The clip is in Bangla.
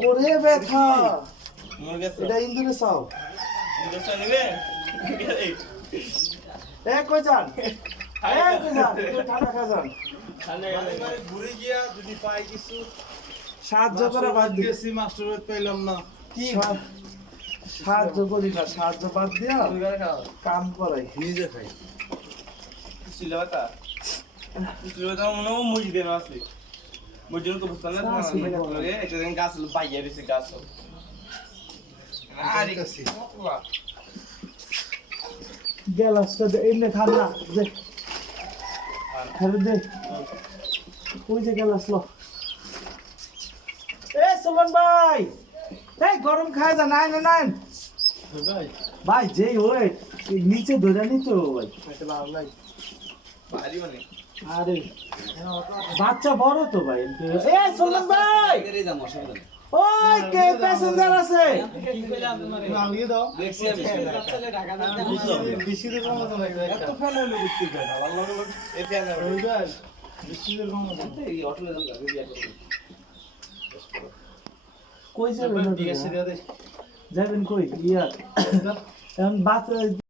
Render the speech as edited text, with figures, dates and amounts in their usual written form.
ওরে ব্যথা মোর গেছে এটা ইন্দুরে চাও দোস্ত নিবে এ কই যান কই যান একটু ঠান্ডা খা যান ঘুরে গিয়া যদি পাই কিছু সাহায্য করে বাদ দিয়ে দিয়েছি মাস্টার পাইলাম না কি সাহায্য করি না সাহায্য বাদ দিয়া কাম করাই নিজে খাই সিলেবাটা সিলেবাটা মনে হয় মসজিদে না আছে মসজিদে তো বুঝতাম না তোমার লাগে এটা দিন গাছ বাইয়া দিছে গাছ আরে কাছে গ্যালাসটা দে এমনি ঠান্ডা দে খেলে দে ওই যে গ্যালাস লো এ সুমন ভাই এই গরম খায় যা নাই নাই ভাই ভাই যেই ওই নিচে ধরে নিতে ভাই বাড়ি মানে আরে বাচ্চা বড় তো ভাই এ সুমন ভাই ওই কে প্যাসেঞ্জার আছে আলিয়ে দাও দেখছি আমি বেশি কম তো লাগবে এত ফেল হলো দেখতে যায় এই ফ্যান ওই ভাই বেশি কম এই অটোলে যান গাড়ি বিয়া করব কই যাবেন বিএসসি দিয়া দে যাবেন কই ইয়া এখন বাস